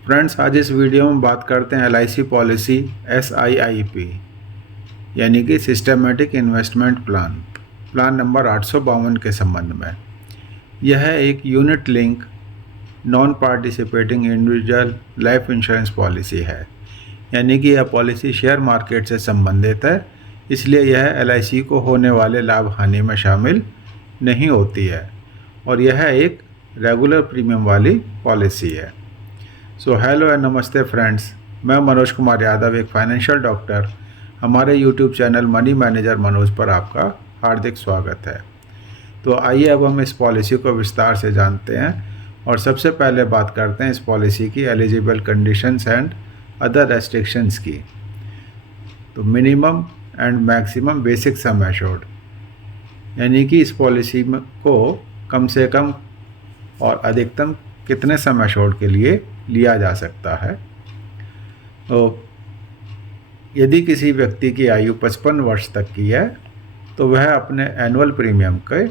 Friends, आज इस video में बात करते हैं LIC पॉलिसी SIIP यानी कि सिस्टमेटिक इन्वेस्टमेंट प्लान नंबर 852 के संबंध में। यह एक unit link non participating individual life insurance policy है, यानी कि यह पॉलिसी शेयर मार्केट से संबंधित है, इसलिए यह LIC को होने वाले लाभ हानि में शामिल नहीं होती है और यह एक रेगुलर प्रीमियम वाली पॉलिसी है। सो हेलो एंड नमस्ते फ्रेंड्स, मैं मनोज कुमार यादव, एक फाइनेंशियल डॉक्टर। हमारे YouTube channel money manager Manoj पर आपका हार्दिक स्वागत है। तो आइए अब हम इस पॉलिसी को विस्तार से जानते हैं और सबसे पहले बात करते हैं इस पॉलिसी की eligible conditions and other restrictions की। तो minimum and maximum basic sum assured, यानी कि इस पॉलिसी को कम से कम और अधिकतम कितने सम एश्योर्ड के लिए लिया जा सकता है। तो यदि किसी व्यक्ति की आयु 55 वर्ष तक की है तो वह अपने एनुअल प्रीमियम के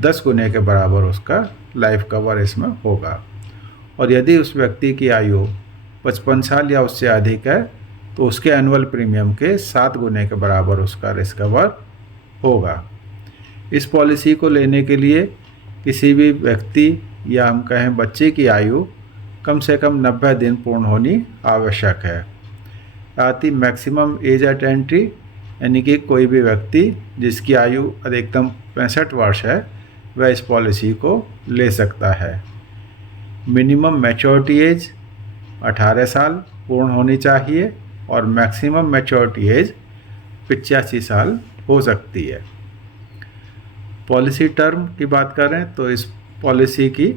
10 गुने के बराबर उसका लाइफ कवर इसमें होगा, और यदि उस व्यक्ति की आयु 55 साल या उससे अधिक है तो उसके एनुअल प्रीमियम के 7 गुने के बराबर उसका रिस्क कवर होगा। इस पॉलिसी को लेने के लिए किसी भी व्यक्ति या हम कहें बच्चे की आयु कम से कम 90 दिन पूर्ण होनी आवश्यक है। साथ ही मैक्सिमम एज एट एंट्री, यानी कि कोई भी व्यक्ति जिसकी आयु अधिकतम 65 वर्ष है वह इस पॉलिसी को ले सकता है। मिनिमम मैच्योरिटी एज 18 साल पूर्ण होनी चाहिए और मैक्सिमम मैच्योरिटी एज 85 साल हो सकती है। पॉलिसी टर्म की बात करें तो इस पॉलिसी की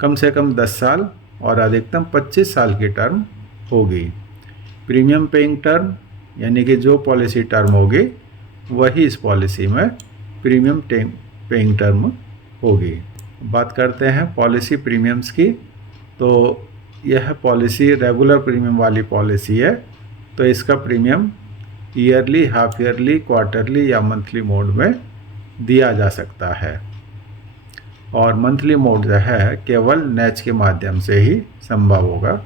कम से कम 10 साल और अधिकतम 25 साल की टर्म होगी। प्रीमियम पेइंग टर्म, यानी कि जो पॉलिसी टर्म होगी वही इस पॉलिसी में प्रीमियम पेइंग टर्म होगी। बात करते हैं पॉलिसी प्रीमियम्स की। तो यह पॉलिसी रेगुलर प्रीमियम वाली पॉलिसी है, तो इसका premium yearly, half yearly, quarterly या मंथली मोड में दिया जा सकता है, और मंथली मोड जो है केवल NACH के माध्यम से ही संभव होगा।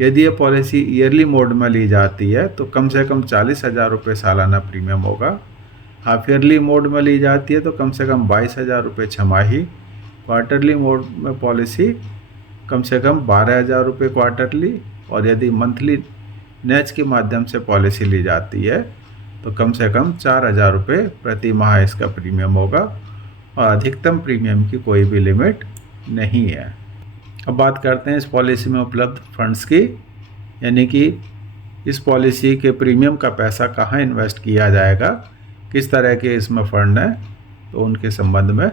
यदि ये पॉलिसी ईयरली मोड में ली जाती है तो कम से कम 40,000 रुपये सालाना प्रीमियम होगा। हाफ ईयरली मोड में ली जाती है तो कम से कम 22,000 रुपये छमाही। क्वार्टरली मोड में पॉलिसी कम से कम 12,000 रुपये क्वार्टरली, और यदि मंथली NACH के माध्यम से पॉलिसी ली जाती है तो कम से कम 4,000 रुपये प्रति माह इसका प्रीमियम होगा, और अधिकतम प्रीमियम की कोई भी लिमिट नहीं है। अब बात करते हैं इस पॉलिसी में उपलब्ध फंड्स की, यानी कि इस पॉलिसी के प्रीमियम का पैसा कहाँ इन्वेस्ट किया जाएगा, किस तरह के इसमें फ़ंड हैं, तो उनके संबंध में।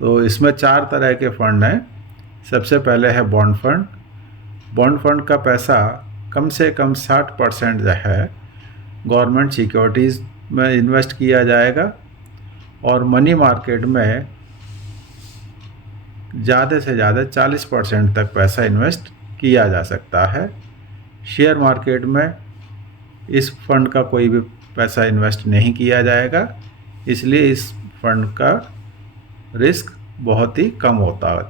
तो इसमें 4 तरह के फ़ंड हैं। सबसे पहले है बॉन्ड फंड। बॉन्ड फंड का पैसा कम से कम 60% जो है गवर्नमेंट सिक्योरिटीज़ में इन्वेस्ट किया जाएगा, और मनी मार्केट में ज़्यादा से ज़्यादा 40% तक पैसा इन्वेस्ट किया जा सकता है। शेयर मार्केट में इस फंड का कोई भी पैसा इन्वेस्ट नहीं किया जाएगा, इसलिए इस फंड का रिस्क बहुत ही कम होता है।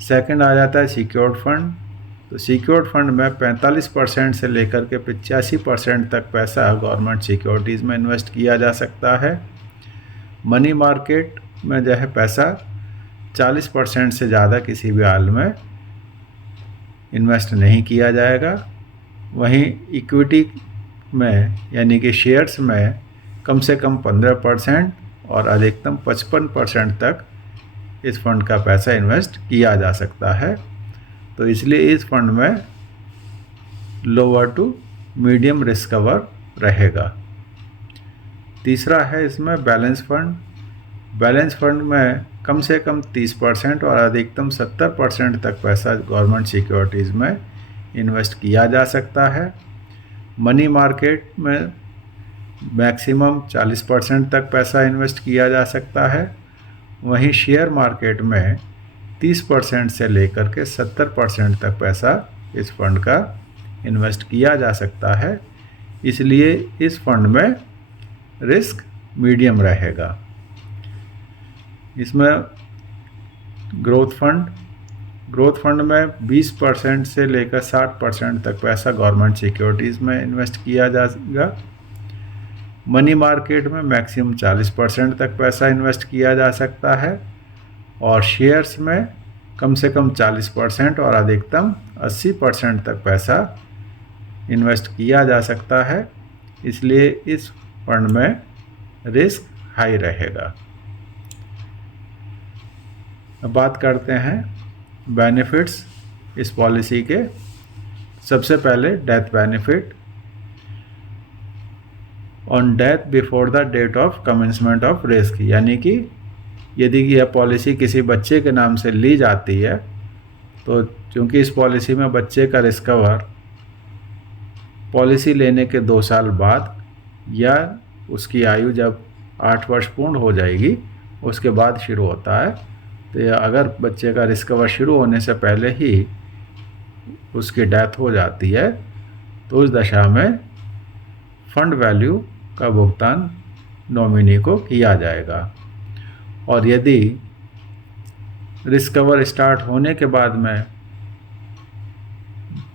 सेकंड आ जाता है सिक्योर्ड फंड। तो सिक्योर्ड फंड में 45% से लेकर के 85% तक पैसा गवर्नमेंट सिक्योरिटीज़ में इन्वेस्ट किया जा सकता है। मनी मार्केट में जो है पैसा 40% से ज़्यादा किसी भी हाल में इन्वेस्ट नहीं किया जाएगा। वहीं इक्विटी में, यानी कि शेयर्स में कम से कम 15% और अधिकतम 55% तक इस फंड का पैसा इन्वेस्ट किया जा सकता है। तो इसलिए इस फंड में lower to medium risk cover रहेगा। तीसरा है इसमें बैलेंस फंड। बैलेंस फंड में कम से कम 30% और अधिकतम 70% तक पैसा गवर्नमेंट सिक्योरिटीज़ में इन्वेस्ट किया जा सकता है। मनी मार्केट में मैक्सिमम 40% तक पैसा इन्वेस्ट किया जा सकता है। वहीं शेयर मार्केट में 30% से लेकर के 70% तक पैसा इस फंड का इन्वेस्ट किया जा सकता है, इसलिए इस फंड में रिस्क मीडियम रहेगा। इसमें ग्रोथ फंड ग्रोथ फंड में 20% से लेकर 60% तक पैसा गवर्नमेंट सिक्योरिटीज़ में इन्वेस्ट किया जाएगा। मनी मार्केट में मैक्सिमम 40% तक पैसा इन्वेस्ट किया जा सकता है और शेयर्स में कम से कम 40% और अधिकतम 80% तक पैसा इन्वेस्ट किया जा सकता है। इसलिए इस फंड में रिस्क हाई रहेगा। अब बात करते हैं बेनिफिट्स इस पॉलिसी के। सबसे पहले death benefit. On death before the date of commencement of risk, यानी कि यदि यह पॉलिसी किसी बच्चे के नाम से ली जाती है तो चूँकि इस पॉलिसी में बच्चे का रिस्क कवर पॉलिसी लेने के 2 साल बाद या उसकी आयु जब 8 वर्ष पूर्ण हो जाएगी उसके बाद शुरू होता है। तो अगर बच्चे का रिस्क कवर शुरू होने से पहले ही उसकी डेथ हो जाती है तो उस दशा में फंड वैल्यू का भुगतान नॉमिनी को किया जाएगा। और यदि रिस्क कवर स्टार्ट होने के बाद में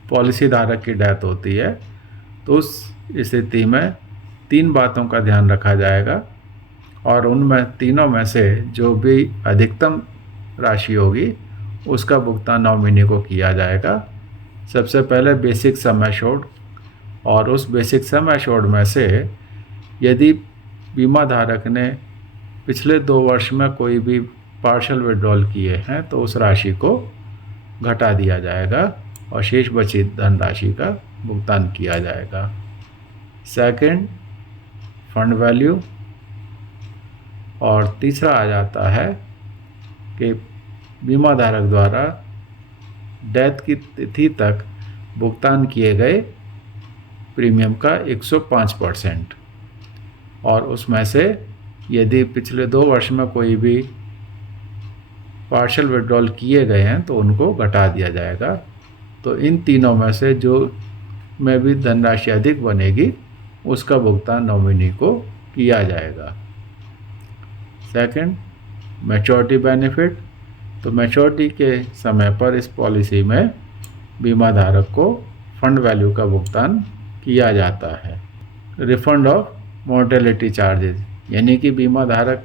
पॉलिसी धारक की डेथ होती है तो उस स्थिति में 3 बातों का ध्यान रखा जाएगा और उनमें तीनों में से जो भी अधिकतम राशि होगी उसका भुगतान नॉमिनी को किया जाएगा। सबसे पहले बेसिक सम एश्योर्ड, और उस बेसिक सम एश्योर्ड में से यदि बीमा धारक ने पिछले 2 वर्ष में कोई भी पार्शियल विड्रॉल किए हैं तो उस राशि को घटा दिया जाएगा और शेष बची धनराशि का भुगतान किया जाएगा। Second, fund value. और तीसरा आ जाता है कि बीमा धारक द्वारा डेथ की तिथि तक भुगतान किए गए प्रीमियम का 105%, और उसमें से यदि पिछले 2 वर्ष में कोई भी पार्शियल विड्रॉल किए गए हैं तो उनको घटा दिया जाएगा। तो इन तीनों में से जो में भी धनराशि अधिक बनेगी उसका भुगतान नॉमिनी को किया जाएगा। Second, maturity benefit. तो मैच्योरिटी के समय पर इस पॉलिसी में बीमा धारक को फंड वैल्यू का भुगतान किया जाता है। रिफंड ऑफ मोर्टेलिटी चार्जेस, यानी कि बीमा धारक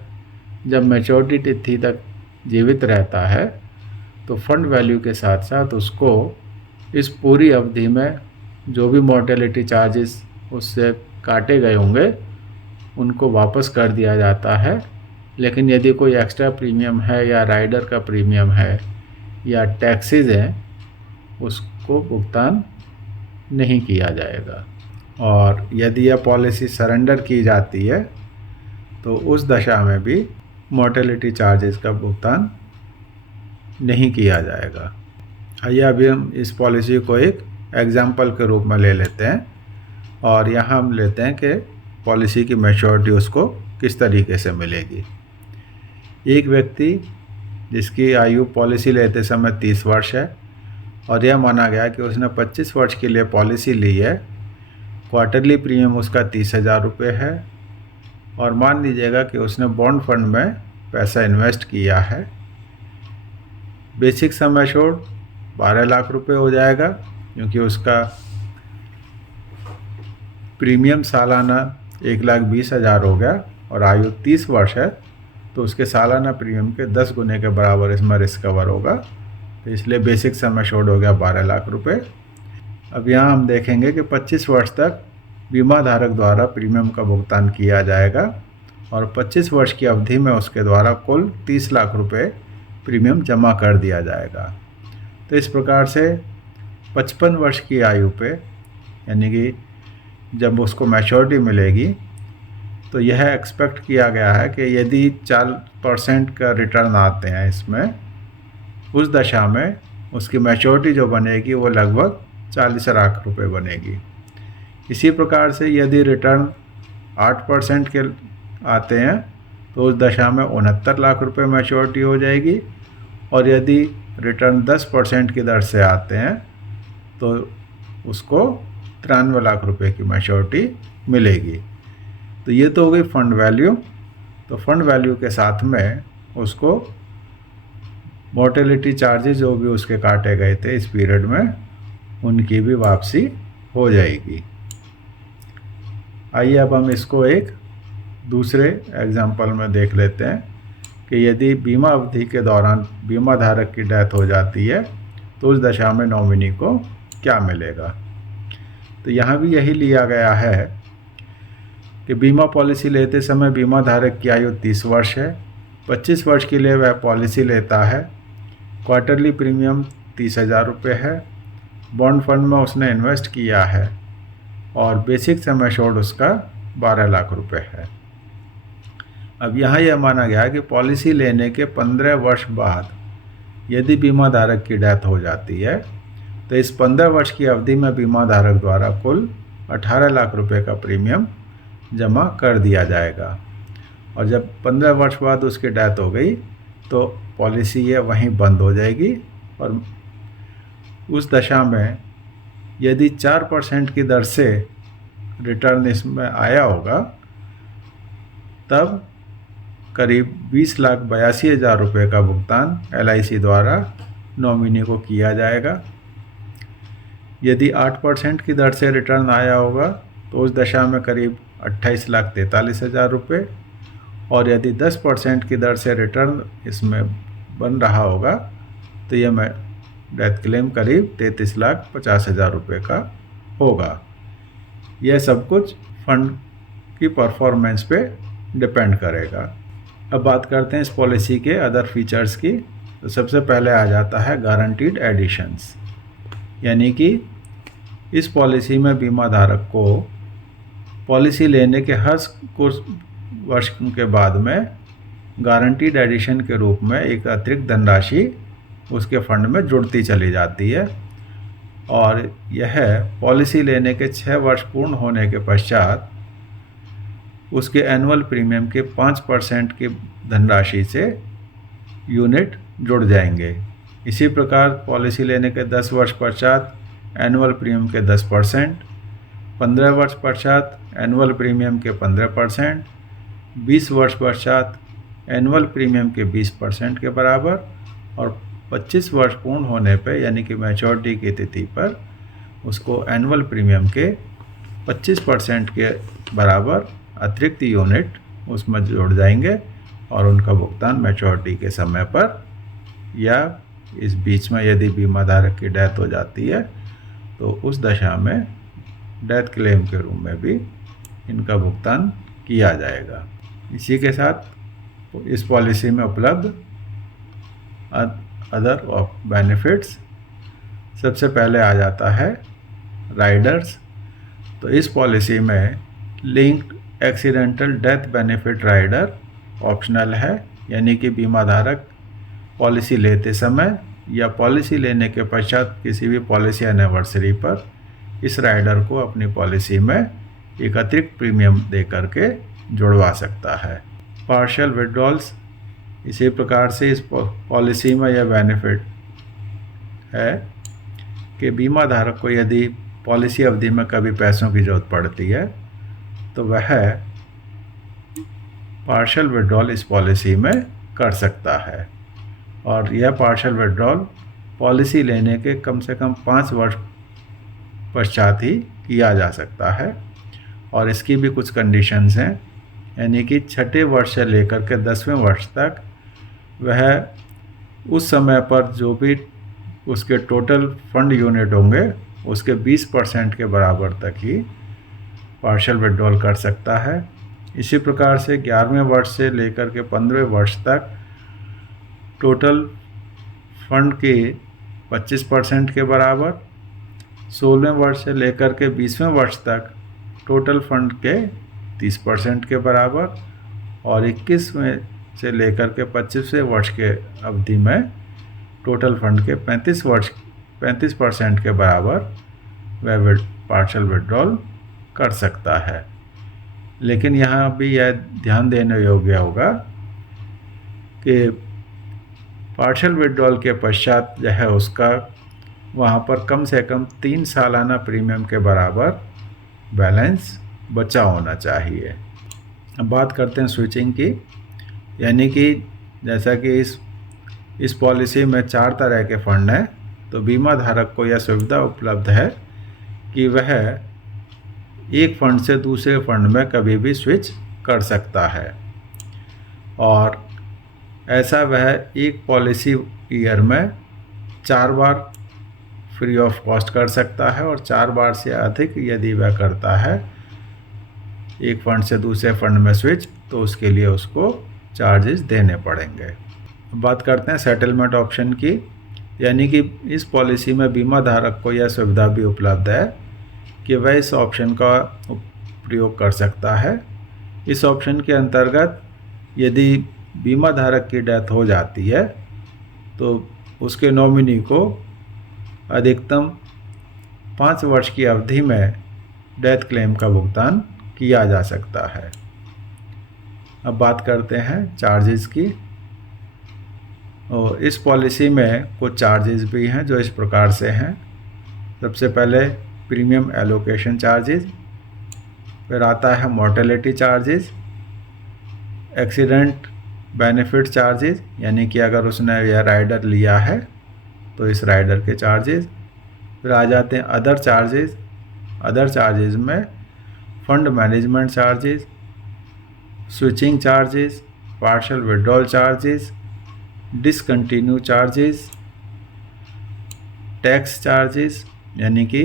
जब मैच्योरिटी तिथि तक जीवित रहता है तो फंड वैल्यू के साथ साथ उसको इस पूरी अवधि में जो भी मोर्टेलिटी चार्जेस उससे काटे गए होंगे उनको वापस कर दिया जाता है। लेकिन यदि कोई एक्स्ट्रा प्रीमियम है या राइडर का प्रीमियम है या टैक्सेस हैं उसको भुगतान नहीं किया जाएगा। और यदि यह पॉलिसी सरेंडर की जाती है तो उस दशा में भी मोर्टेलिटी चार्जेस का भुगतान नहीं किया जाएगा। आइए अभी हम इस पॉलिसी को एक एग्जाम्पल के रूप में ले लेते हैं और यहाँ हम लेते हैं कि पॉलिसी की मैच्योरिटी उसको किस तरीके से मिलेगी। एक व्यक्ति जिसकी आयु पॉलिसी लेते समय 30 वर्ष है और यह माना गया कि उसने 25 वर्ष के लिए पॉलिसी ली है, क्वार्टरली प्रीमियम उसका 30,000 रुपये है और मान लीजिएगा कि उसने बॉन्ड फंड में पैसा इन्वेस्ट किया है। बेसिक सम एश्योर्ड 12 लाख रुपये हो जाएगा क्योंकि उसका प्रीमियम सालाना 1,20,000 हो गया और आयु 30 वर्ष है तो उसके सालाना प्रीमियम के 10 गुने के बराबर इसमें रिस्क कवर होगा। तो इसलिए बेसिक सम एश्योर्ड हो गया 12 लाख रुपये। अब यहाँ हम देखेंगे कि 25 वर्ष तक बीमा धारक द्वारा प्रीमियम का भुगतान किया जाएगा और 25 वर्ष की अवधि में उसके द्वारा कुल 30 लाख रुपये प्रीमियम जमा कर दिया जाएगा। तो इस प्रकार से 55 वर्ष की आयु पे यानी कि जब उसको मैच्योरिटी मिलेगी तो यह एक्सपेक्ट किया गया है कि यदि 4% का रिटर्न आते हैं इसमें, उस दशा में उसकी मैच्योरिटी जो बनेगी वो लगभग 40 लाख रुपये बनेगी। इसी प्रकार से यदि रिटर्न 8% के आते हैं तो उस दशा में 69 लाख रुपये मैच्योरिटी हो जाएगी और यदि रिटर्न 10% की दर से आते हैं तो उसको 93 लाख रुपये की मैच्योरिटी मिलेगी। तो ये तो हो गई फंड वैल्यू। तो फंड वैल्यू के साथ में उसको मोर्टेलिटी चार्जेस जो भी उसके काटे गए थे इस पीरियड में, उनकी भी वापसी हो जाएगी। आइए अब हम इसको एक दूसरे एग्जाम्पल में देख लेते हैं कि यदि बीमा अवधि के दौरान बीमा धारक की डेथ हो जाती है तो उस दशा में नॉमिनी को क्या मिलेगा। तो यहाँ भी यही लिया गया है कि बीमा पॉलिसी लेते समय बीमा धारक की आयु 30 वर्ष है, 25 वर्ष के लिए वह पॉलिसी लेता है, क्वार्टरली प्रीमियम 30,000 रुपये है, बॉन्ड फंड में उसने इन्वेस्ट किया है और बेसिक सम एश्योर्ड उसका 12 लाख रुपए है। अब यहाँ यह माना गया कि पॉलिसी लेने के 15 वर्ष बाद यदि बीमा धारक की डेथ हो जाती है तो इस 15 वर्ष की अवधि में बीमा धारक द्वारा कुल 18 लाख रुपए का प्रीमियम जमा कर दिया जाएगा और जब 15 वर्ष बाद उसकी डेथ हो गई तो पॉलिसी ये वहीं बंद हो जाएगी और उस दशा में यदि 4% की दर से रिटर्न इसमें आया होगा तब करीब 20,82,000 रुपये का भुगतान LIC द्वारा नॉमिनी को किया जाएगा। यदि 8% की दर से रिटर्न आया होगा तो उस दशा में करीब 28,43,000 रुपये और यदि 10% की दर से रिटर्न इसमें बन रहा होगा तो यह डेथ क्लेम करीब 33,50,000 रुपये का होगा। यह सब कुछ फंड की परफॉर्मेंस पे डिपेंड करेगा। अब बात करते हैं इस पॉलिसी के अदर फीचर्स की। तो सबसे पहले आ जाता है गारंटीड एडिशंस, यानी कि इस पॉलिसी में बीमा धारक को पॉलिसी लेने के हर कुछ वर्ष के बाद में गारंटीड एडिशन के रूप में एक अतिरिक्त धनराशि उसके फंड में जुड़ती चली जाती है और यह पॉलिसी लेने के 6 वर्ष पूर्ण होने के पश्चात उसके एनुअल प्रीमियम के 5% की धनराशि से यूनिट जुड़ जाएंगे। इसी प्रकार पॉलिसी लेने के 10 वर्ष पश्चात एनुअल प्रीमियम के 10%, 15 वर्ष पश्चात एनुअल प्रीमियम के 15%, 20 वर्ष पश्चात एनुअल प्रीमियम के 20% के बराबर और 25 वर्ष पूर्ण होने पर यानी कि मैच्योरिटी की तिथि पर उसको एनुअल प्रीमियम के 25% के बराबर अतिरिक्त यूनिट उसमें जुड़ जाएंगे और उनका भुगतान मैच्योरिटी के समय पर या इस बीच में यदि बीमा धारक की डेथ हो जाती है तो उस दशा में डेथ क्लेम के रूप में भी इनका भुगतान किया जाएगा। इसी के साथ इस पॉलिसी में उपलब्ध अदर बेनिफिट्स, सबसे पहले आ जाता है राइडर्स। तो इस पॉलिसी में linked accidental death benefit rider optional है, यानी कि बीमा धारक पॉलिसी लेते समय या पॉलिसी लेने के पश्चात किसी भी पॉलिसी एनिवर्सरी पर इस राइडर को अपनी पॉलिसी में एक अतिरिक्त प्रीमियम दे करके जुड़वा सकता है। पार्शियल विड्रॉल्स, इसी प्रकार से इस पॉलिसी में यह बेनिफिट है कि बीमा धारक को यदि पॉलिसी अवधि में कभी पैसों की ज़रूरत पड़ती है तो वह पार्शियल विड्रॉल इस पॉलिसी में कर सकता है और यह पार्शियल विड्रॉल पॉलिसी लेने के कम से कम 5 वर्ष पश्चात ही किया जा सकता है और इसकी भी कुछ कंडीशंस हैं, यानी कि 6ठे वर्ष से लेकर के 10वें वर्ष तक वह उस समय पर जो भी उसके टोटल फंड यूनिट होंगे उसके 20% के बराबर तक ही पार्शियल विड्रॉल कर सकता है। इसी प्रकार से 11वें वर्ष से लेकर के 15वें वर्ष तक टोटल फंड के 25% के बराबर, 16वें वर्ष से लेकर के 20वें वर्ष तक टोटल फंड के 30% के बराबर और 21वें से लेकर के 25वें वर्ष के अवधि में टोटल फंड के 35% के बराबर वह पार्शियल विड्रॉल कर सकता है। लेकिन यहाँ भी यह ध्यान देने योग्य होगा कि पार्शियल विड्रॉल के पश्चात जो है उसका वहाँ पर कम से कम 3 सालाना प्रीमियम के बराबर बैलेंस बचा होना चाहिए। अब बात करते हैं स्विचिंग की, यानी कि जैसा कि इस इस पॉलिसी में 4 तरह के फंड हैं, तो बीमा धारक को यह सुविधा उपलब्ध है कि वह एक फंड से दूसरे फंड में कभी भी स्विच कर सकता है, और ऐसा वह एक पॉलिसी ईयर में 4 बार फ्री ऑफ कॉस्ट कर सकता है, और 4 बार से अधिक यदि वह करता है एक फंड से दूसरे फंड में स्विच, तो उसके लिए उसको चार्जेस देने पड़ेंगे। बात करते हैं सेटलमेंट ऑप्शन की, यानी कि इस पॉलिसी में बीमा धारक को यह सुविधा भी उपलब्ध है कि वह इस ऑप्शन का प्रयोग कर सकता है। इस ऑप्शन के अंतर्गत यदि बीमा धारक की डेथ हो जाती है तो उसके नॉमिनी को अधिकतम 5 वर्ष की अवधि में डेथ क्लेम का भुगतान किया जा सकता है। अब बात करते हैं चार्जेस की, और इस पॉलिसी में कुछ चार्जेस भी हैं जो इस प्रकार से हैं। सबसे पहले प्रीमियम एलोकेशन चार्जेस, फिर आता है mortality charges, accident benefit charges, यानी कि अगर उसने यह राइडर लिया है तो इस राइडर के चार्जेस, फिर आ जाते हैं अदर चार्जेस। अदर चार्जेस में fund management charges, switching charges, partial withdrawal charges, discontinue charges, tax charges, यानी कि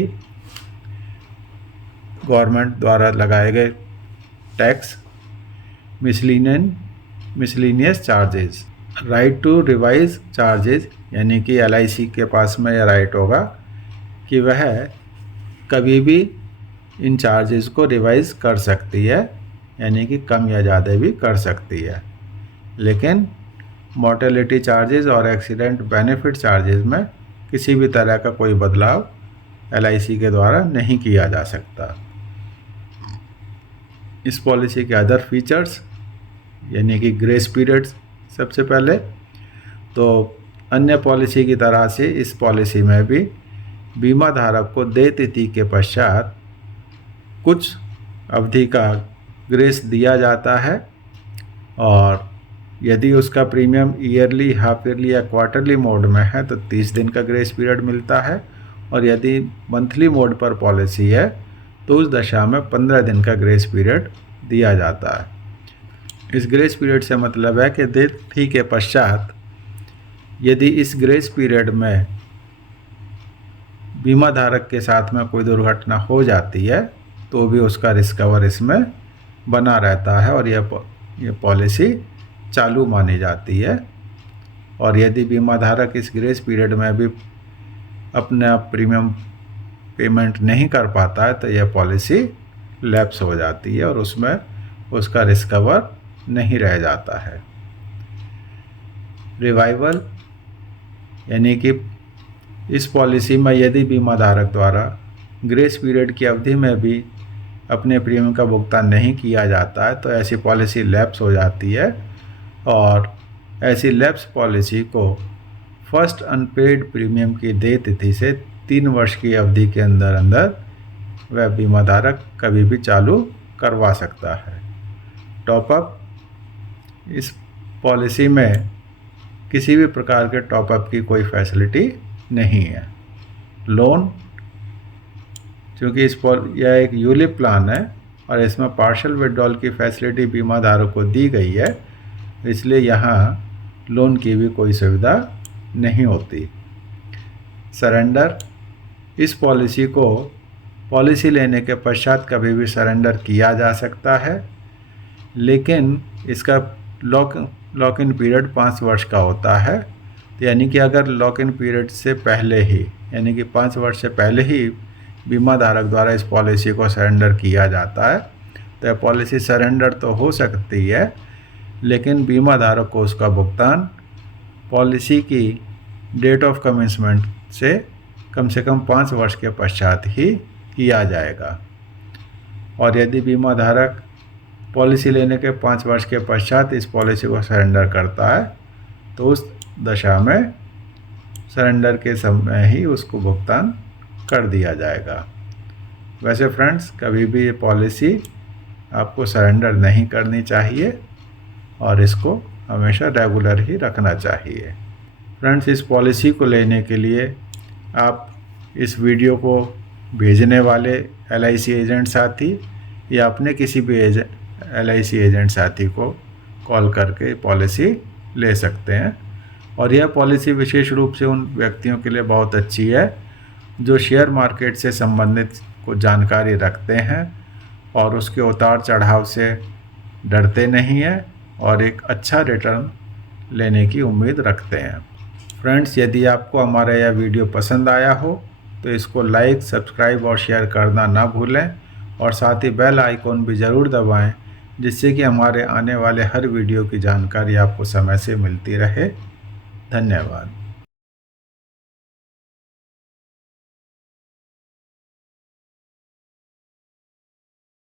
गवर्नमेंट द्वारा लगाए गए tax, miscellaneous charges, right to revise charges, यानी कि LIC के पास में यह राइट होगा कि वह कभी भी इन चार्जेस को रिवाइज कर सकती है, यानी कि कम या ज़्यादा भी कर सकती है। लेकिन मोर्टेलिटी चार्जेस और एक्सीडेंट बेनिफिट चार्जेस में किसी भी तरह का कोई बदलाव LIC के द्वारा नहीं किया जा सकता। इस पॉलिसी के अदर फीचर्स, यानी कि ग्रेस पीरियड्स, सबसे पहले तो अन्य पॉलिसी की तरह से इस पॉलिसी में भी बीमा धारक को देय तिथि के पश्चात कुछ अवधि का ग्रेस दिया जाता है, और यदि उसका प्रीमियम ईयरली, हाफ ईयरली या क्वार्टरली मोड में है तो 30 दिन का ग्रेस पीरियड मिलता है, और यदि मंथली मोड पर पॉलिसी है तो उस दशा में 15 दिन का ग्रेस पीरियड दिया जाता है। इस ग्रेस पीरियड से मतलब है कि देय तिथि के पश्चात यदि इस ग्रेस पीरियड में बीमा धारक के साथ में कोई दुर्घटना हो जाती है तो भी उसका रिस्क कवर इसमें बना रहता है, और यह पॉलिसी चालू मानी जाती है। और यदि बीमा धारक इस ग्रेस पीरियड में भी अपना प्रीमियम पेमेंट नहीं कर पाता है तो यह पॉलिसी लैप्स हो जाती है और उसमें उसका रिस्क कवर नहीं रह जाता है। रिवाइवल, यानी कि इस पॉलिसी में यदि बीमा धारक द्वारा ग्रेस पीरियड की अवधि में भी अपने प्रीमियम का भुगतान नहीं किया जाता है तो ऐसी पॉलिसी लैप्स हो जाती है, और ऐसी लैप्स पॉलिसी को फर्स्ट अनपेड प्रीमियम की देय तिथि से 3 वर्ष की अवधि के अंदर अंदर वह बीमा धारक कभी भी चालू करवा सकता है। टॉपअप, इस पॉलिसी में किसी भी प्रकार के टॉपअप की कोई फैसिलिटी नहीं है। लोन, क्योंकि यह एक यूलिप प्लान है और इसमें पार्शियल विड्रॉल की फैसिलिटी बीमा धारक को दी गई है, इसलिए यहाँ लोन की भी कोई सुविधा नहीं होती। सरेंडर, इस पॉलिसी को पॉलिसी लेने के पश्चात कभी भी सरेंडर किया जा सकता है, लेकिन इसका लॉक इन पीरियड 5 वर्ष का होता है। तो यानी कि अगर लॉक इन पीरियड से पहले ही, यानी कि 5 वर्ष से पहले ही बीमा धारक द्वारा इस पॉलिसी को सरेंडर किया जाता है तो यह पॉलिसी सरेंडर तो हो सकती है, लेकिन बीमा धारक को उसका भुगतान पॉलिसी की डेट ऑफ कमेंसमेंट से कम 5 वर्ष के पश्चात ही किया जाएगा। और यदि बीमा धारक पॉलिसी लेने के 5 वर्ष के पश्चात इस पॉलिसी को सरेंडर करता है तो उस दशा में सरेंडर के समय ही उसको भुगतान कर दिया जाएगा। वैसे फ्रेंड्स, कभी भी ये पॉलिसी आपको सरेंडर नहीं करनी चाहिए और इसको हमेशा रेगुलर ही रखना चाहिए। फ्रेंड्स, इस पॉलिसी को लेने के लिए आप इस वीडियो को भेजने वाले LIC एजेंट साथी या अपने किसी भी LIC एजेंट साथी को कॉल करके पॉलिसी ले सकते हैं। और यह पॉलिसी विशेष रूप से उन व्यक्तियों के लिए बहुत अच्छी है जो शेयर मार्केट से संबंधित कुछ जानकारी रखते हैं और उसके उतार चढ़ाव से डरते नहीं हैं और एक अच्छा रिटर्न लेने की उम्मीद रखते हैं। फ्रेंड्स, यदि आपको हमारा यह वीडियो पसंद आया हो तो इसको लाइक, सब्सक्राइब और शेयर करना ना भूलें और साथ ही बेल आइकॉन भी ज़रूर दबाएं, जिससे कि हमारे आने वाले हर वीडियो की जानकारी आपको समय से मिलती रहे। धन्यवाद।